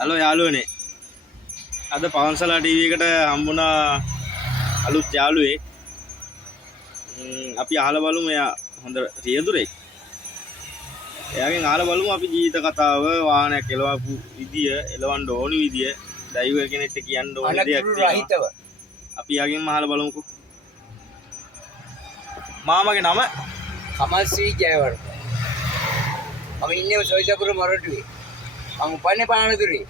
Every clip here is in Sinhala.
හලෝ යාළුවනේ. අද පවන්සලා ටීවී එකට හම්බුණා අලුත් යාළුවෙක්. අපි අහලා බලමු එයා හොඳ රියදුරෙක්. එයාගෙන් අහලා බලමු අපි ජීවිත කතාව, වාහනයක් එලවපු විදිය, එලවන්න ඕනි විදිය, ඩ්‍රයිවර් කෙනෙක්ට කියන්න ඕනි දෙයක් තියෙනවා. අපි එයාගෙන් අහලා බලමුකෝ. මාමගේ නම කමල් ශ්‍රී ජයවර්ධන. මම ඉන්නේ සොයිසපුර මොරටුවේ. මම උපන්නේ පානදුරේ.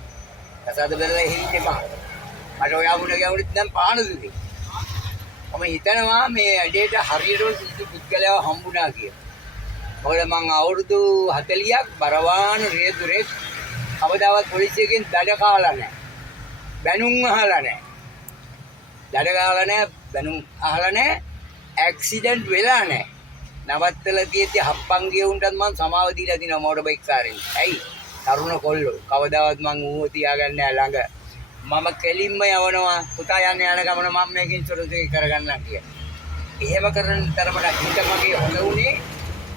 කසාද බෙදලා හිටින්නේ මම. මට ඔය ආමුණ ගැවුනත් දැන් පානදුරේ. මම හිතනවා මේ ඇඩේට හරියටම සිද්ධ පුද්ගලයා හම්බුණා කියලා. මොකද මම අවුරුදු 40ක් බරවාන රියදුරේ කවදාවත් පොලිසියකින් දඩ කාලා නැහැ. බැනුම් අහලා නැහැ. දඩ කාලා නැහැ, බැනුම් අහලා නැහැ. ඇක්සිඩන්ට් වෙලා නැහැ. නවත්තලා තියෙද්දි හප්පන්ගේ උන්ටත් මම සමාව දීලා තිනවා මෝටර් බයික් කාරෙන්. ඇයි? තරුණ කොල්ලෝ. කවදාවත් මං ඌව තියාගන්නේ නැහැ ළඟ. මම කෙලින්ම යවනවා පුතා යන්න යන ගමන මම මේකෙන් සොරතුරු කරගන්නම් කියලා. එහෙම කරන තරමට හිත මගේ හොඳ උනේ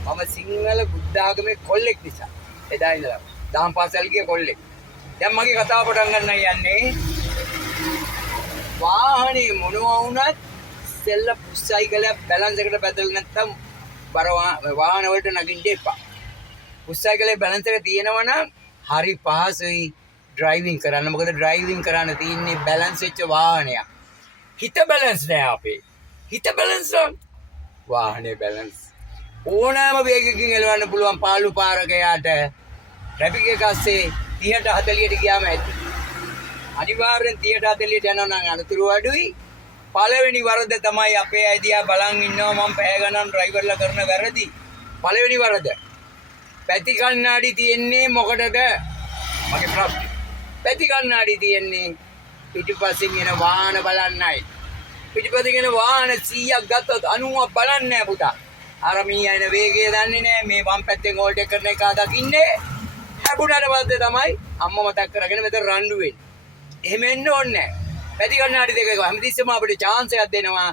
මම සිංහල බුද්ධ ආගමේ කොල්ලෙක් නිසා. එදා ඉඳලා දහම් පාසල් ගිය කොල්ලෙක්. දැන් මගේ කතාව පටන් ගන්න යන්නේ වාහනේ මොනවා වුණත් සෙල්ල පුස්සයිකලයක් බැලන්ස් එකට බැදලා නැත්තම් වාහන වලට නගින්න එපා. පුස්සයිකලේ බැලන්ස් එක තියෙනවා නම් හරි පහසුයි ඩ්‍රයිවිං කරන්න. මොකද ඩ්‍රයිවිං කරන්න තියෙන්නේ බැලන්ස් වෙච්ච වාහනයක්. හිත බැලන්ස් නෑ අපේ. හිත බැලන්ස් නම් වාහනේ බැලන්ස්. ඕනෑම වේගකින් එලවන්න පුළුවන් පාළු පාරක යාට ට්‍රැෆික් එක ASCII 30ට 40ට ගියාම ඇති. අනිවාර්යෙන් 30ට 40ට යනවා නම් අනතුරු අඩුයි. පළවෙනි වරද තමයි අපේ අයිතියා බලන් ඉන්නවා මම පැය ගණන් ඩ්‍රයිවර්ලා කරන වැරදි. පළවෙනි වරද. පැති කණ්ණාඩි තියෙන්නේ මොකටද? මගේ ප්‍රශ්නේ. පැති කණ්ණාඩි තියෙන්නේ පිටිපස්සෙන් එන වාහන බලන්නයි. පිටිපස්සෙන් එන වාහන 100ක් ගත්තොත් 90ක් බලන්නේ නැහැ පුතා. අර මීයා එන වේගය දන්නේ නැහැ. මේ වම් පැත්තෙන් ඕල්ටේක් කරන එක දකින්නේ. හැබුණාට පස්සේ තමයි අම්මා මතක් කරගෙන මෙතන රණ්ඩු වෙන්නේ. එහෙම එන්න ඕනේ නැහැ. පැති කණ්ණාඩි දෙක හැමතිස්සෙම අපිට chance එකක් දෙනවා.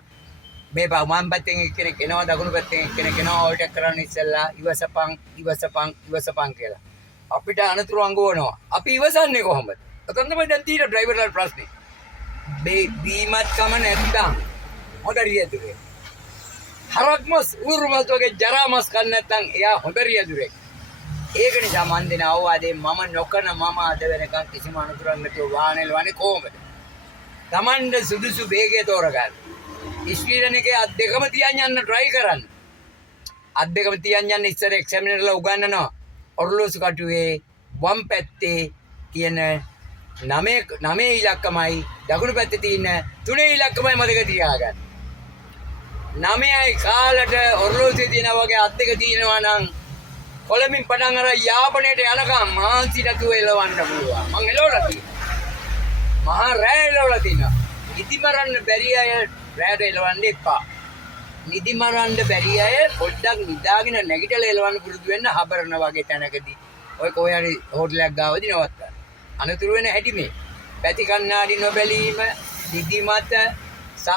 මේ වම් පැත්තෙන් එක්කෙනෙක් එනවා, දකුණු පැත්තෙන් එක්කෙනෙක් එනවා, ඕල්ටේක් කරන්න ඉස්සෙල්ලා ඉවසපන් කියලා. අපිට අනතුරු අඟවනවා. අපි ඉවසන්නේ කොහොමද? ඔතන තමයි දැන් තියෙන ඩ්‍රයිවර්ලාට ප්‍රශ්නේ. බීමත් කම නැත්තම් හොඳ රියදුරේ. හරක්මස් උරුමස් වගේ ජරාමස් කන්න නැත්තම් එයා හොඳ රියදුරේ. ඒක නිසා මන් දෙන අවවාදේ මම නොකන මම අද වෙනකන් කිසිම අනතුරක් නැතුව වාහනේ ලවන්නේ කොහොමද? Tamande සුදුසු වේගය තෝරගන්න. ස්පීඩ් එකේ අත් දෙකම තියන් යන්න try කරන්න. අත් දෙකම තියන් යන්න ඉස්සර එක්සැමිනර්ලා උගන්වනවා. ඔරලෝසු කටුවේ වම් පැත්තේ තියෙන 9 ඉලක්කමයි දකුණු පැත්තේ තියෙන 3 ඉලක්කමයි මතක තියාගන්න. 9යි කාලට ඔරලෝසුවේ තියෙනා වගේ අත් දෙක තියෙනවා නම් කොළඹින් පටන් අර යාපනයට යනකම් මාන්සි නැතුව එලවන්න පුළුවන්. මං එලවලා තියෙනවා. මහා රෑ එලවලා තියෙනවා. ඉදිමරන්න බැරි අය රෑට එලවන්න එපා. නිදිමරන්න බැරි අය පොඩ්ඩක් නිදාගෙන නැගිටලා එලවන්න පුරුදු වෙන්න හබරන වගේ තැනකදී. ඔය කොහේ හරි හෝටලයක් ගාවදී නවත්තන්න. අනතුරු වෙන හැටි මේ. පැති කණ්ණාඩි නොබැලීම, නිදිමත සහ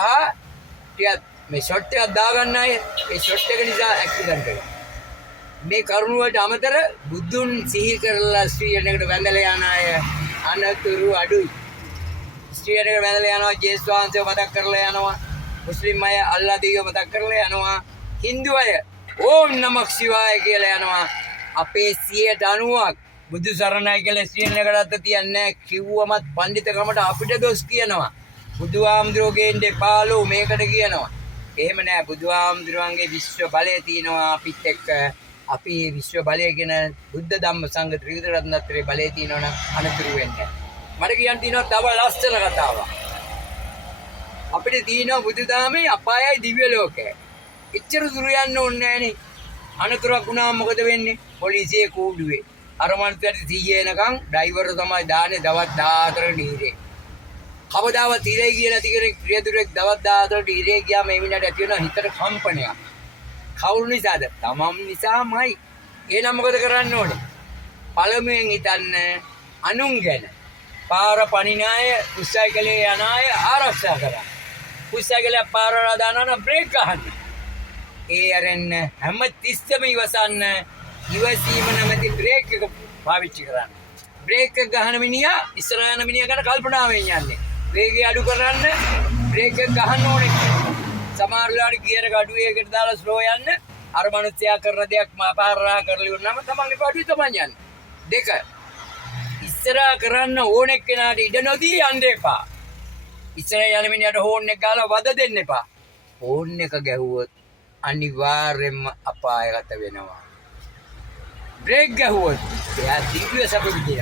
ටිකක් මේ ෂොට් එකක් දාගන්න අය ඒ ෂොට් එක නිසා ඇක්සිඩන්ට් වෙනවා. මේ කරුණ වලට අමතර බුදුන් සිහි කරලා ස්ත්‍රියන් එකට වැඳලා යන අය අනතුරු අඩුයි. ස්ත්‍රියන් එකට වැඳලා යනවා, ජේසුස් වහන්සේව මතක් කරලා යනවා. මුස්ලිම් අය අල්ලා දෙවියව මතක් කරලා යනවා. හින්දු අය ඕම් නමක් ශිවාය කියලා යනවා. අපේ 90ක් බුදු සරණයි කියලා ස්ත්‍රියන් එකටත් තියන්නේ කිව්වමත් පඬිතකමට අපිට දොස් කියනවා. බුදුහාමුදුරුවෝ ගේන්න එපාලෝ මේකට කියනවා. එහෙම නෑ. බුදුහාමුදුරුවන්ගේ විශ්ව බලය තියෙනවා අපිත් එක්ක. අපි විශ්ව බලය කියන බුද්ධ ධම්ම සංඝ ත්‍රිවිධ රත්නත්‍රයේ බලය තියෙනවා නම් අනතුරු වෙන්නේ නැහැ. මට කියන්න තියෙනවා තව ලස්සන කතාවක්. අපිට තියෙනවා බුදුදහමේ අපායයි දිව්‍ය ලෝකයයි. එච්චර දුර යන්න ඕනේ නෑනේ. අනතුරක් වුණාම මොකද වෙන්නේ? පොලිසියේ කූඩුවේ. අර මනුස්සයාට 100 එනකන් ඩ්‍රයිවර් තමයි දාන්නේ දවස් 14 ඩීරේ. කවදාවත් ඉරේ කියලා තිකරේ ක්‍රියදුරෙක් දවස් 14 ඩීරේ ගියාම මේ මිනිහට ඇති වෙනවා හිතට කම්පනයක්. කවුරු නිසාද? තමන් නිසාමයි. එහෙනම් මොකද කරන්න ඕනේ? පළමුවෙන් හිතන්න අනුන් ගැන. පාර පනින අය, පුස්සයිකලේ යන අය ආරක්ෂා කරන්න. පුස්සයිකලේ පාර දානවා බ්‍රේක් ගහන්න. ඒ අරෙන්න හැම තිස්සෙම ඉවසන්න. ඉවසීම නැමැති බ්‍රේක් එක පාවිච්චි කරන්න. බ්‍රේක් එක ගහන මිනිහා ඉස්සර යන මිනිහා ගැන කල්පනාවෙන් යන්නේ. වේගය අඩු කරන්න බ්‍රේක් එක ගහන්න ඕනේ. සමහර වෙලාවට ගියර එක අඩු වේගයකට දාලා ස්ලෝ යන්න. අර මනුස්සයා කරන දෙයක් පාරා කරලා ඉවරනම තමන්ගේ පාඩුවේ තමන් යන්නේ. දෙක ඉස්සරහා කරන්න ඕනෙක් කෙනාට ඉඩ නොදී යන්න එපා. ඉස්සරහ යන මිනිහට හෝන් එක ගාලා වද දෙන්න එපා. හෝන් එක ගැහුවොත් අනිවාර්යෙන්ම අපායගත වෙනවා. බ්‍රේක් ගැහුවොත් එයා දිව්‍ය සැප විඳිනවා.